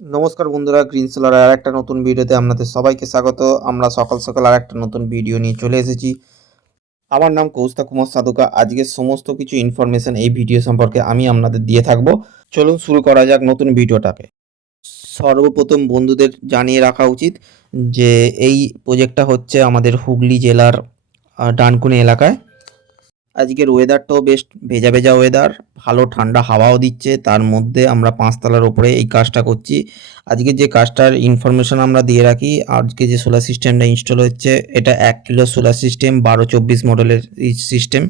নমস্কার বন্ধুরা, green solar আর একটা নতুন ভিডিওতে আপনাদের সবাইকে স্বাগত। আমরা সকাল সকাল আর একটা নতুন ভিডিও নিয়ে চলে এসেছি। আমার নাম কৌস্তা কুমার সাধুকা। আজকের সমস্ত কিছু ইনফরমেশন এই ভিডিও সম্পর্কে আমি আপনাদের দিয়ে থাকবো। চলুন শুরু করা যাক নতুন ভিডিওটাকে। সর্বপ্রথম বন্ধুদের জানিয়ে রাখা উচিত যে এই প্রজেক্টটা হচ্ছে আমাদের হুগলি জেলার ডানকুনি এলাকায়। আজকের ওয়েদারটাও বেশ ভেজা ভেজা ওয়েদার, ভালো ঠান্ডা হাওয়াও দিচ্ছে। তার মধ্যে আমরা ৫ তলার ওপরে এই কাজটা করছি। আজকে যে কাজটার ইনফরমেশন আমরা দিয়ে রাখি, আজকে যে সোলার সিস্টেমটা ইনস্টল হচ্ছে এটা ১ কিলো সোলার সিস্টেম ১২-২৪ মডেলের এই সিস্টেম।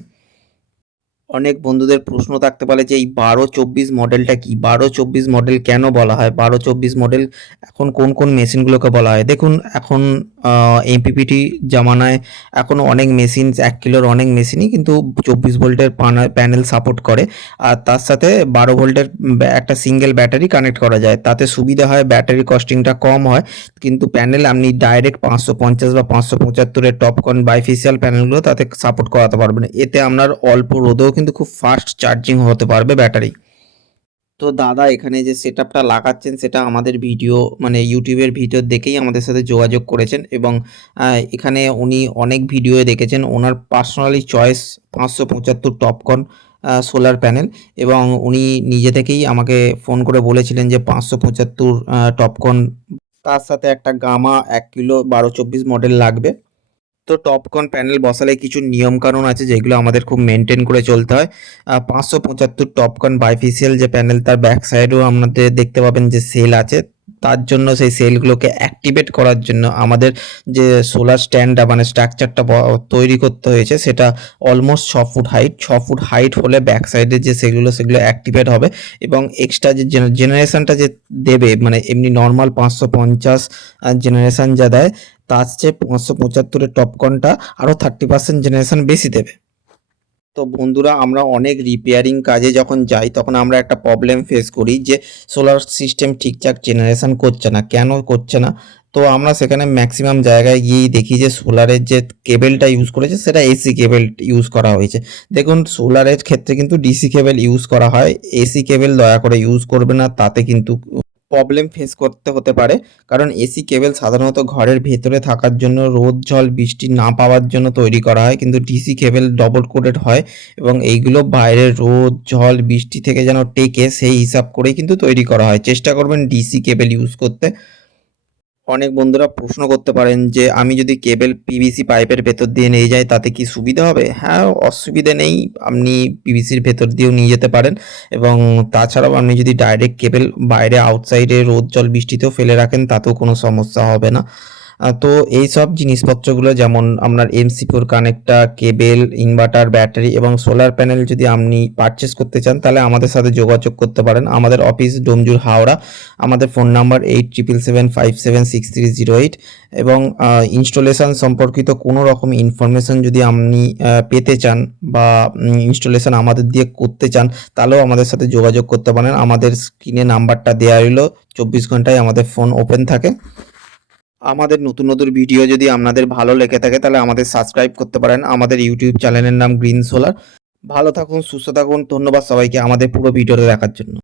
অনেক বন্ধুদের প্রশ্ন থাকতে পারে যে এই ১২-২৪ মডেলটা কি? ১২-২৪ মডেল কেন বলা হয়? ১২-২৪ মডেল এখন কোন কোন মেশিনগুলোকে বলা হয়? দেখুন এখন এমপিপিটি জামানায় এখনও অনেক মেশিন ১ কিলোর অনেক মেশিনই কিন্তু ২৪ ভোল্টের প্যানেল সাপোর্ট করে। আর তার সাথে ১২ ভোল্টের একটা সিঙ্গেল ব্যাটারি কানেক্ট করা যায়। তাতে সুবিধা হয়, ব্যাটারি কস্টিংটা কম হয়। কিন্তু প্যানেল আপনি ডাইরেক্ট ৫৫০ বা ৫৭৫ এর টপকন বাইফেসিয়াল প্যানেলগুলো তাতে সাপোর্ট করাতে পারবেন। এতে আপনার অল্প রোদেও কিন্তু খুব ফাস্ট চার্জিং হতে পারবে ব্যাটারি। তো দাদা এখানে যে সেটআপটা লাগাচ্ছেন সেটা আমাদের ভিডিও মানে ইউটিউবের ভিডিও দেখেই আমাদের সাথে যোগাযোগ করেছেন এবং এখানে উনি অনেক ভিডিওয়ে দেখেছেন। ওনার personally choice ৫৭৫ Topcon solar panel এবং উনি নিজে থেকেই আমাকে ফোন করে বলেছিলেন যে ৫৭৫ টপকন তার সাথে একটা গামা ১ কিলো ১২-২৪ মডেল লাগবে। তো টপকন প্যানেল বসালে কিছু নিয়মকানুন আছে যেগুলো আমাদের খুব মেনটেন করে চলতে হয়। ৫৭৫ টপকন বাইফেসিয়াল যে প্যানেল তার ব্যাক সাইডেও আপনাদের দেখতে পাবেন যে সেল আছে। তার জন্য সেই সেলগুলোকে অ্যাক্টিভেট করার জন্য আমাদের যে সোলার স্ট্যান্ডটা মানে স্ট্রাকচারটা তৈরি করতে হয়েছে সেটা almost ৬ foot height. ৬ foot height হলে ব্যাক সাইডে যে সেগুলো অ্যাক্টিভেট হবে এবং এক্সট্রা যে জেনারেশনটা যে দেবে মানে এমনি নর্মাল ৫৫০ জেনারেশন যা দেয় তার চেয়ে ৫৭৫ এর টপকনটা আরও 30% জেনারেশন বেশি দেবে। তো বন্ধুরা আমরা অনেক রিপেয়ারিং কাজে যখন যাই তখন আমরা একটা প্রবলেম ফেস করি যে সোলার সিস্টেম ঠিকঠাক জেনারেশন করছে না। কেন করছে না? তো আমরা সেখানে ম্যাক্সিমাম জায়গায় গিয়েই দেখি যে সোলারের যে কেবেলটা ইউজ করেছে সেটা এসি কেবেল ইউজ করা হয়েছে। দেখুন সোলারের ক্ষেত্রে কিন্তু ডিসি কেবেল ইউজ করা হয়। এসি কেবেল দয়া করে ইউজ করবে না, তাতে কিন্তু প্রবলেম ফেস করতে হতে পারে। কারণ এসি কেবল সাধারণত ঘরের ভেতরে থাকার জন্য রোদ জল বৃষ্টি না পাওয়ার জন্য তৈরি করা হয়, কিন্তু ডিসি কেবল ডবল কোটেড হয় এবং এইগুলো বাইরের রোদ জল বৃষ্টি থেকে যেন টেকে সেই হিসাব করেই কিন্তু তৈরি করা হয়। চেষ্টা করবেন ডিসি কেবল ইউজ করতে। অনেক বন্ধুরা প্রশ্ন করতে পারেন যে আমি যদি কেবল পিভিসি পাইপের ভেতর দিয়ে নিয়ে যাই তাতে কি সুবিধা হবে? হ্যাঁ, অসুবিধে নেই। আপনি পিভিসির ভেতর দিয়েও নিয়ে যেতে পারেন এবং তাছাড়াও আপনি যদি ডাইরেক্ট কেবল বাইরে আউটসাইডে রোদ জল বৃষ্টিতেও ফেলে রাখেন তাতেও কোনো সমস্যা হবে না। তো এইসব জিনিসপত্রগুলো যেমন আপনার এমসি4 কানেক্টর, কেবেল, ইনভার্টার, ব্যাটারি এবং সোলার প্যানেল যদি আপনি পারচেস করতে চান তাহলে আমাদের সাথে যোগাযোগ করতে পারেন। আমাদের অফিস ডোমজুর হাওড়া। আমাদের ফোন নাম্বার 8775576308 এবং ইনস্টলেশন সম্পর্কিত কোনো রকম ইনফরমেশন যদি আপনি পেতে চান বা ইনস্টলেশন আমাদের দিয়ে করতে চান তাহলেও আমাদের সাথে যোগাযোগ করতে পারেন। আমাদের স্ক্রিনে নাম্বারটা দেওয়া রইলো। ২৪ ঘন্টায় আমাদের ফোন ওপেন থাকে। আমাদের নতুন নতুন ভিডিও যদি আপনাদের ভালো লেগে থাকে তাহলে আমাদের সাবস্ক্রাইব করতে পারেন। আমাদের ইউটিউব চ্যানেলের নাম গ্রিন সোলার। ভালো থাকুন, সুস্থ থাকুন। ধন্যবাদ সবাইকে আমাদের পুরো ভিডিওটা দেখার জন্য।